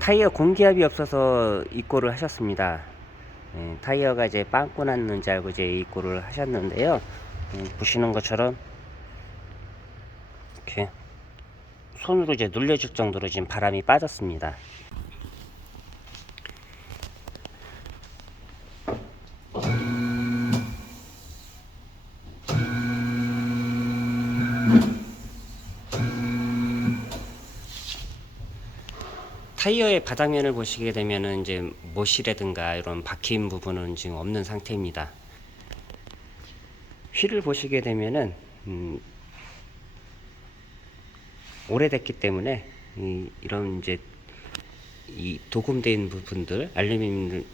타이어 공기압이 없어서 입고를 하셨습니다. 예, 타이어가 이제 빵꾸 났는지 알고 이제 입고를 하셨는데요. 예, 보시는 것처럼 이렇게 손으로 이제 눌려줄 정도로 지금 바람이 빠졌습니다. 타이어의 바닥면을 보시게 되면은 이제 못이라든가 이런 박힌 부분은 지금 없는 상태입니다. 휠을 보시게 되면은 음, 오래됐기 때문에 이, 이런 이제 이 도금된 부분들 알루미늄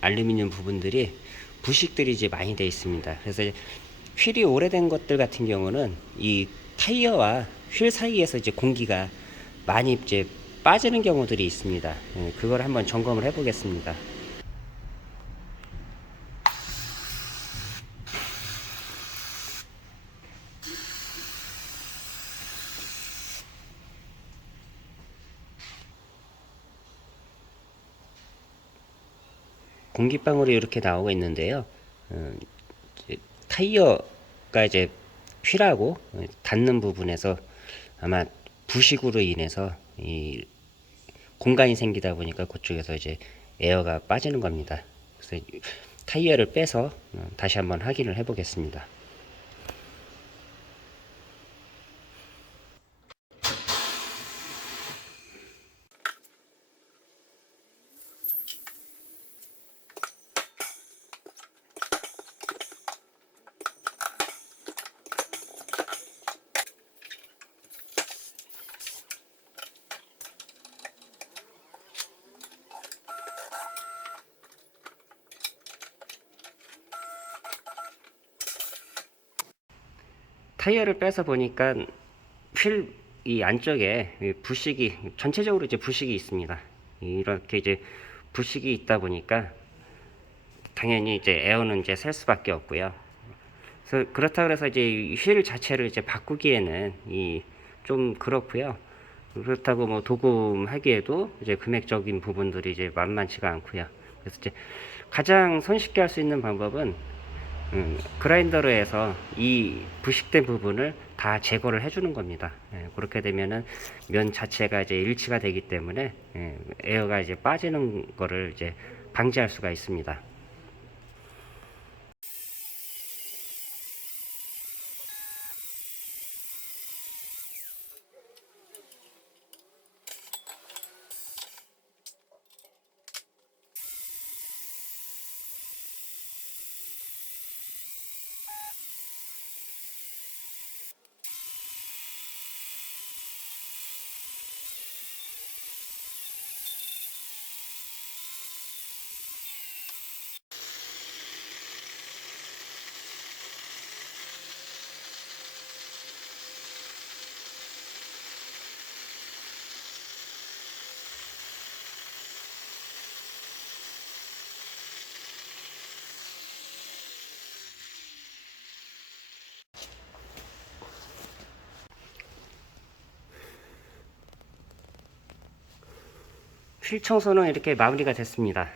알루미늄 부분들이 부식들이 이제 많이 되어 있습니다. 그래서 휠이 오래된 것들 같은 경우는 이 타이어와 휠 사이에서 이제 공기가 많이 이제 빠지는 경우들이 있습니다. 예, 그걸 한번 점검을 해 보겠습니다. 공기방울이 이렇게 나오고 있는데요. 어, 타이어가 이제 휠하고 닿는 부분에서 아마 부식으로 인해서 이 공간이 생기다 보니까 그쪽에서 이제 에어가 빠지는 겁니다. 그래서 이 타이어를 빼서 어, 다시 한번 확인을 해 보겠습니다. 타이어를 빼서 보니까 휠 이 안쪽에 이 부식이 전체적으로 이제 부식이 있습니다. 이렇게 이제 부식이 있다 보니까 당연히 이제 에어는 이제 셀 수밖에 없고요. 그래서 그렇다 그래서 이제 이휠 자체를 이제 바꾸기에는 이 좀 그렇고요. 그렇다고 뭐 도금하기에도 이제 금액적인 부분들이 이제 만만치가 않고요. 그래서 이제 가장 손쉽게 할 수 있는 방법은 음, 그라인더로 해서 이 부식된 부분을 다 제거를 해주는 겁니다. 예, 그렇게 되면은 면 자체가 이제 일치가 되기 때문에 예, 에어가 이제 빠지는 거를 이제 방지할 수가 있습니다. 휠 청소는 이렇게 마무리가 됐습니다.